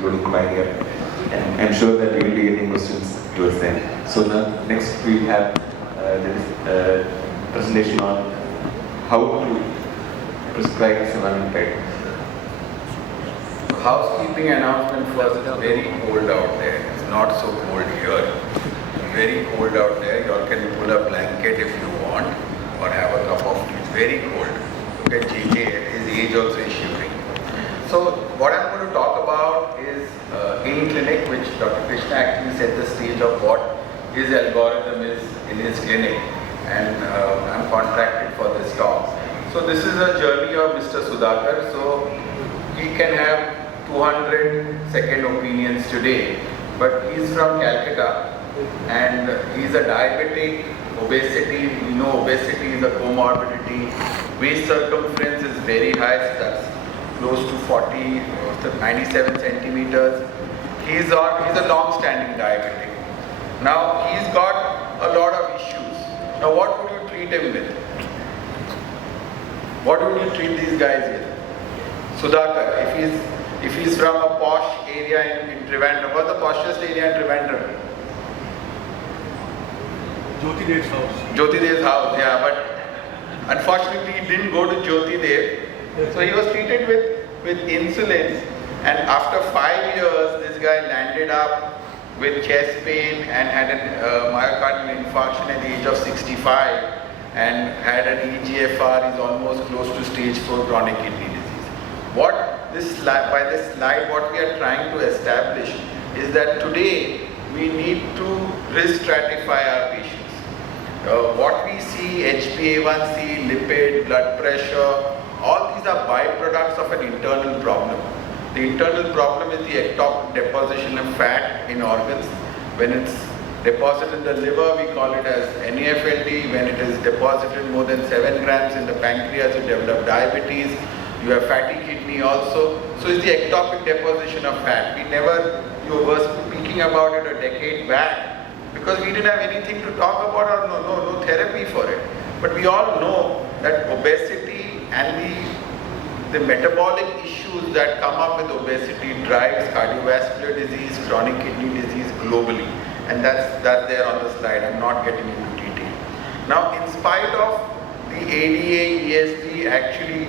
including Pioneer. And I'm sure that we will be getting questions towards them. So now, next we have this presentation on how to prescribe semaglutide. Housekeeping announcement first. It's very cold out there. It's not so cold here. Very cold out there. You all can pull a blanket if you want or have a cup of tea. It's very cold. Look at JPEF. His age also is shivering. So what I'm going to talk about is in clinic, which Dr. Krishna actually set the stage of what his algorithm is in his clinic, and I'm contracted for this talk. So this is a journey of Mr. Sudhakar. So he can have 200 second opinions today, but he's from Calcutta and he's a diabetic. Obesity, we know obesity is a comorbidity. Waist circumference is very high, that's close to 40, 97 centimeters. He's a long-standing diabetic. Now he's got a lot of issues. Now what would you treat him with? What would you treat these guys with? Sudhakar, if he's from a posh area in Trivandrum, what's the poshest area in Trivandrum? Jyoti Dev's house. Jyoti Dev's house, yeah, but unfortunately he didn't go to Jyoti Dev. So he was treated with insulin, and after 5 years this guy landed up with chest pain and had a myocardial infarction at the age of 65 and had an EGFR, is almost close to stage 4 chronic kidney disease. By this slide what we are trying to establish is that today we need to risk stratify our patients. What we see, HbA1c, lipid, blood pressure, all these are byproducts of an internal problem. The internal problem is the ectopic deposition of fat in organs. When it's deposited in the liver, we call it as NAFLD. When it is deposited more than 7 grams in the pancreas, you develop diabetes. You have fatty kidney also. So it's the ectopic deposition of fat. You were speaking about it a decade back because we didn't have anything to talk about or no therapy for it. But we all know that obesity and the metabolic issues that come up with obesity drives cardiovascular disease, chronic kidney disease globally. And that's there on the slide. I'm not getting into detail. Now, in spite of the ADA, ESD actually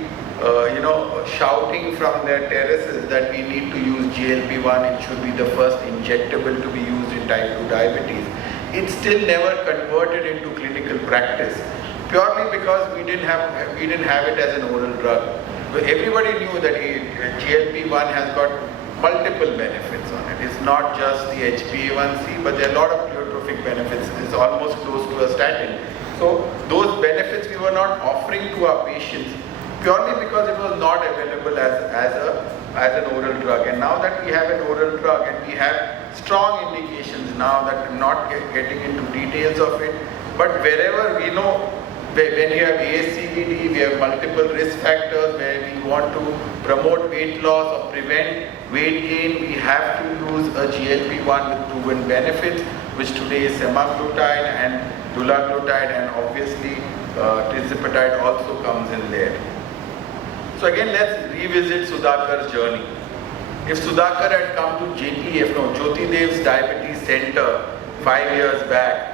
shouting from their terraces that we need to use GLP-1, it should be the first injectable to be used in type 2 diabetes. It still never converted into clinical practice, purely because we didn't have it as an oral drug. Everybody knew that GLP-1 has got multiple benefits on it. It's not just the HbA1c, but there are a lot of pleiotropic benefits. It's almost close to a statin. So those benefits we were not offering to our patients, purely because it was not available as an oral drug. And now that we have an oral drug and we have strong indications now, that I'm not getting into details of it, but wherever we know, when you have ASCVD, we have multiple risk factors where we want to promote weight loss or prevent weight gain, we have to use a GLP-1 with proven benefits, which today is semaglutide and dulaglutide, and obviously tirzepatide also comes in there. So again, let's revisit Sudhakar's journey. If Sudhakar had come to JPEF, Jyoti Dev's Diabetes Center 5 years back,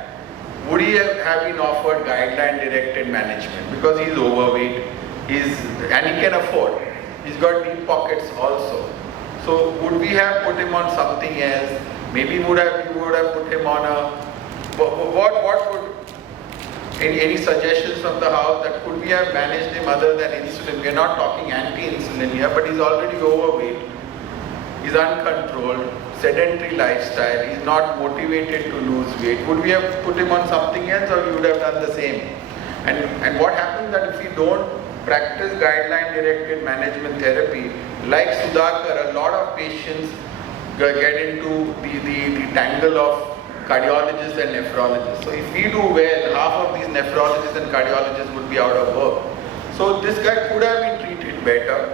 would he have been offered guideline-directed management? Because he's overweight, and he can afford. He's got deep pockets also. So would we have put him on something else? Maybe we would have put him on a. What would? Any suggestions from the house that could we have managed him other than insulin? We are not talking anti-insulin here, but he's already overweight. He's uncontrolled, sedentary lifestyle. He's not motivated to lose weight. Would we have put him on something else, or we would have done the same? And what happens that if we don't practice guideline-directed management therapy, like Sudhakar, a lot of patients get into the tangle of cardiologists and nephrologists. So if we do well, half of these nephrologists and cardiologists would be out of work. So this guy could have been treated better.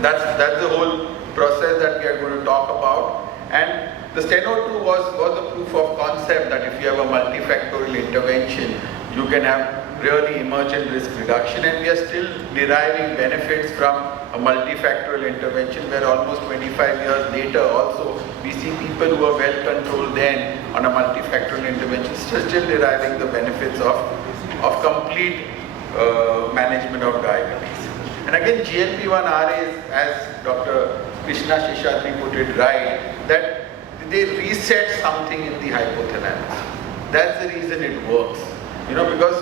That's the whole process that we are going to talk about. And the Steno 2 was a proof of concept that if you have a multifactorial intervention, you can have really emergent risk reduction, and we are still deriving benefits from a multifactorial intervention where almost 25 years later also we see people who are well controlled then on a multifactorial intervention still deriving the benefits of complete management of diabetes. And again, GLP-1 is, as Dr. Krishna Sheshatri put it right, that they reset something in the hypothalamus. That's the reason it works. You know, because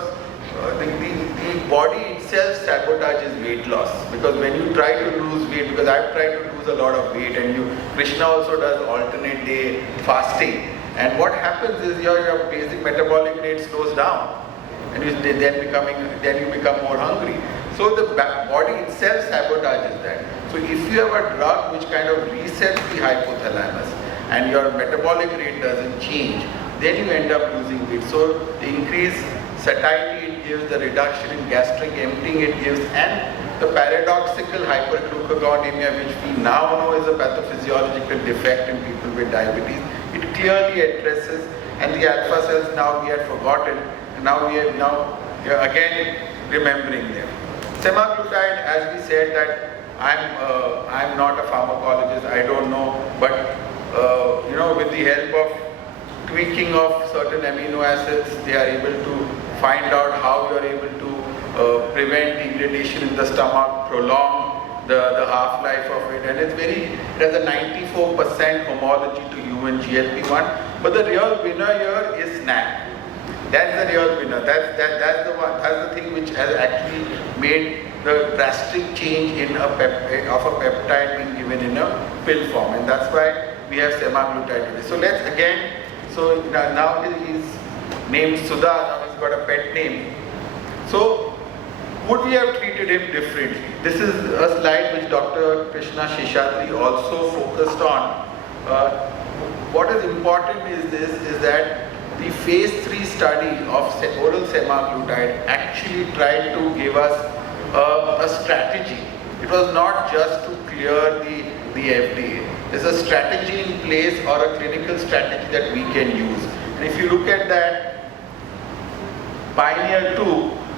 the body itself sabotages weight loss. Because when you try to lose weight, because I've tried to lose a lot of weight, and Krishna also does alternate day fasting. And what happens is your basic metabolic rate slows down, and then you become more hungry. So the body itself sabotages that. So if you have a drug which kind of resets the hypothalamus and your metabolic rate doesn't change, then you end up losing weight. So the increased satiety it gives, the reduction in gastric emptying it gives, and the paradoxical hyperglucagonemia, which we now know is a pathophysiological defect in people with diabetes, it clearly addresses. And the alpha cells now we had forgotten, and now we are again remembering them. Semaglutide, as we said, that I'm not a pharmacologist, I don't know, but with the help of tweaking of certain amino acids, they are able to find out how you are able to prevent degradation in the stomach, prolong the half-life of it, and it has a 94% homology to human GLP-1. But the real winner here is SNAC. That's the real winner. That's the thing which has actually made the drastic change in of a peptide being given in a pill form, and that's why we have semaglutide today. So let's again. So now he's named Sudha. Now he's got a pet name. So would we have treated him differently? This is a slide which Dr. Krishna Sheshatri also focused on. What is important is that the phase 3 study of oral semaglutide actually tried to give us a strategy. It was not just to clear the FDA. There's a strategy in place, or a clinical strategy that we can use. And if you look at that, Pioneer 2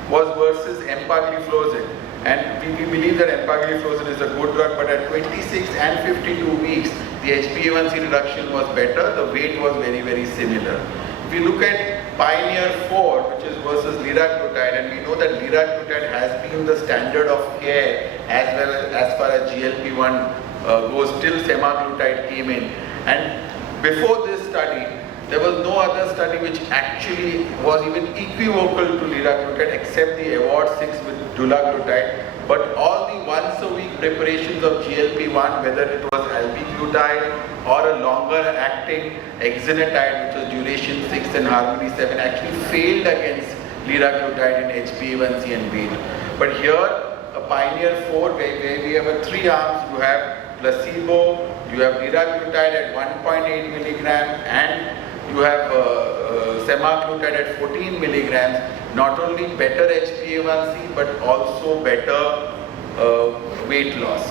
was versus empagliflozin. And we believe that empagliflozin is a good drug, but at 26 and 52 weeks, the HbA1c reduction was better, the weight was very, very similar. If you look at Pioneer 4, which is versus liraglutide, and we know that liraglutide has been the standard of care as far as GLP-1 goes till semaglutide came in. And before this study, there was no other study which actually was even equivocal to liraglutide except the Award 6 with dulaglutide. But all the once a week preparations of GLP-1, whether it was albiglutide or a longer acting exenatide, which was duration 6 and harmony 7, actually failed against liraglutide in HbA1c and weight. But here, a Pioneer 4, where we have 3 arms, you have placebo, you have liraglutide at 1.8 milligram, and you have semaglutide at 14 milligrams. Not only better HbA1c, but also better weight loss.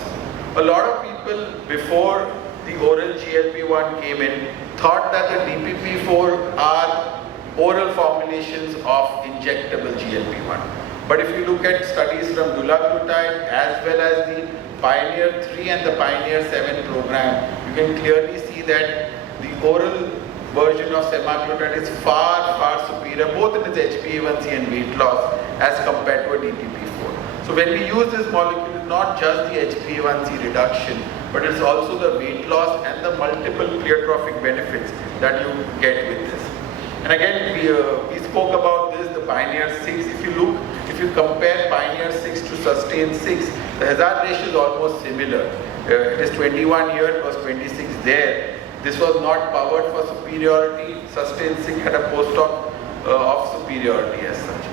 A lot of people before the oral GLP-1 came in thought that the DPP-4 are oral formulations of injectable GLP-1. But if you look at studies from dulaglutide as well as the Pioneer 3 and the Pioneer 7 program, you can clearly see that the oral version of semaglutide is far, far superior both in its HbA1c and weight loss as compared to a DPP-4. So when we use this molecule, it's not just the HbA1c reduction, but it's also the weight loss and the multiple pleiotropic benefits that you get with this. And again, we spoke about this, the Pioneer 6. If you compare Pioneer 6 to Sustain 6, the hazard ratio is almost similar. It is 21 here, it was 26 there. This was not powered for superiority. Sustain 6 had a post-hoc of superiority as such.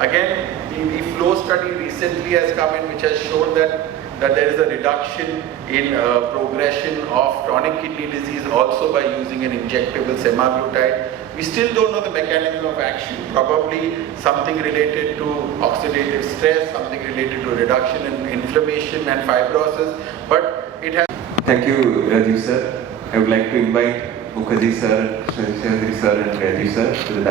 Again, the flow study recently has come in, which has shown that there is a reduction in progression of chronic kidney disease also by using an injectable semaglutide. We still don't know the mechanism of action, probably something related to oxidative stress, something related to reduction in inflammation and fibrosis, but it has... Thank you, Rajiv sir. I would like to invite Mukherjee sir, Sheshatri sir and Rajiv sir to the